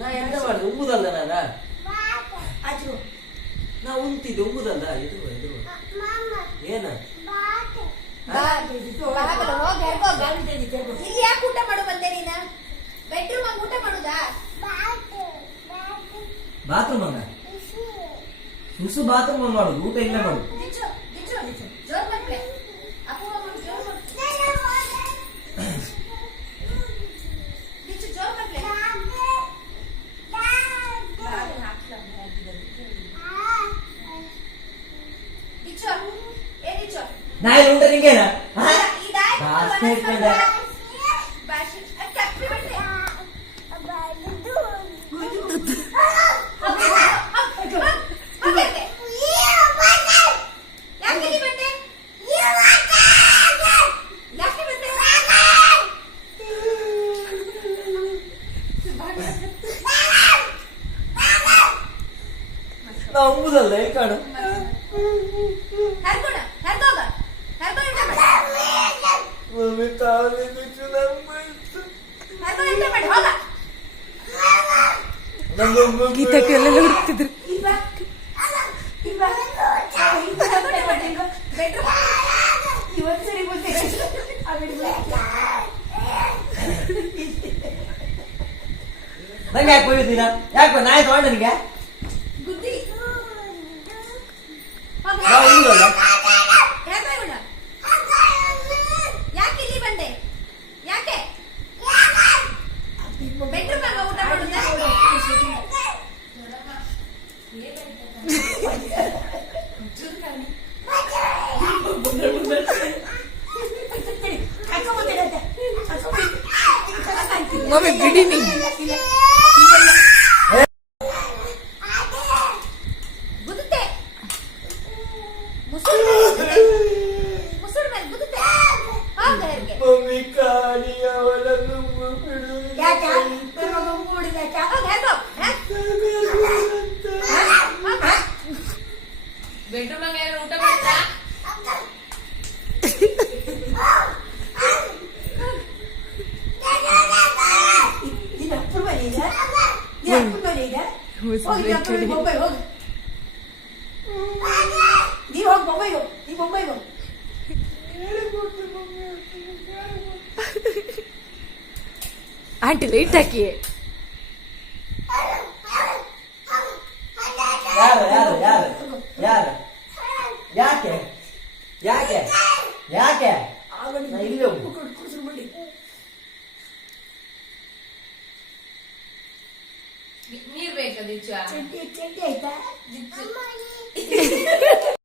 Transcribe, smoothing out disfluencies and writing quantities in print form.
ನಾ ಎಂತ ಮಾಡುದು ಉಂಬುದಲ್ಲ ನಾನ ನಾ ಉಂತಿದ್ದೆ ಉಂಬುದಲ್ಲ ಇದು ಏನ ಇಲ್ಲಿ ಯಾಕೆ ಊಟ ಮಾಡು ಬಂದೆ ನೀನ ಬೆಡ್ರೂಮ್ ಆಗ ಊಟ ಮಾಡುದಾ ಬಾತ್ರೂಮ್ ಅಂಗ ಸುಸು ಬಾತ್ರೂಮ್ ಮಾಡುದು ಊಟ ಇಲ್ಲ ಮಾಡುದು ಜೋರ್ ಮಕ್ಳೆ ನಾಯಿ ಉಂಟ ನಿಂಗೇನ ನಾ ಉಂಬುದಲ್ಲ ಕಾಡು ಗೀತಕ್ಕೆ ಎಲ್ಲ ಹುಡುಕ್ತಿದ್ರು ನಂಗೆ ಯಾಕೆ ಹೋಗಿದ್ದೀರಾ ಯಾಕೆ ನಾಯಿ ತಗೊಂಡ ನಿಂಗೆ ಯಾಕೆ ಇಲ್ಲಿ ಬಂದೆ ಯಾಕೆ ಬೆಡ್ರೂಮ್ ಆಗ ಊಟ ಮಾಡುದ ಮಮ್ಮಿ ಬಿಡಿ ನೀ ಗುದ್ದುತ್ತೆ ಮುಸುಡು ಮೇಲೆ ಗುದ್ದುತ್ತೆ ಹೋಗ ಹೆರ್ಗೆ ಮಮ್ಮಿ ಕಾಡಿ ಅವಳನ್ನು ಬಿಡು ಬೆಡ್ರೂಮ್ ಆಗ ಯಾರು ಊಟ ಮಾಡ್ತಾ ಆಂಟಿ ಲೈಟ್ ಹಾಕಿ ಯಾರು ಯಾರು ಯಾರು ಯಾರು ಯಾಕೆ ಯಾಕೆ ಯಾಕೆ ಇಲ್ಲಿ ನೀರ್ ಬೇಕಾ ದಿಚ್ಚು ಚಟ್ನಿ ಆಯ್ತಾ ದಿಚ್ಚು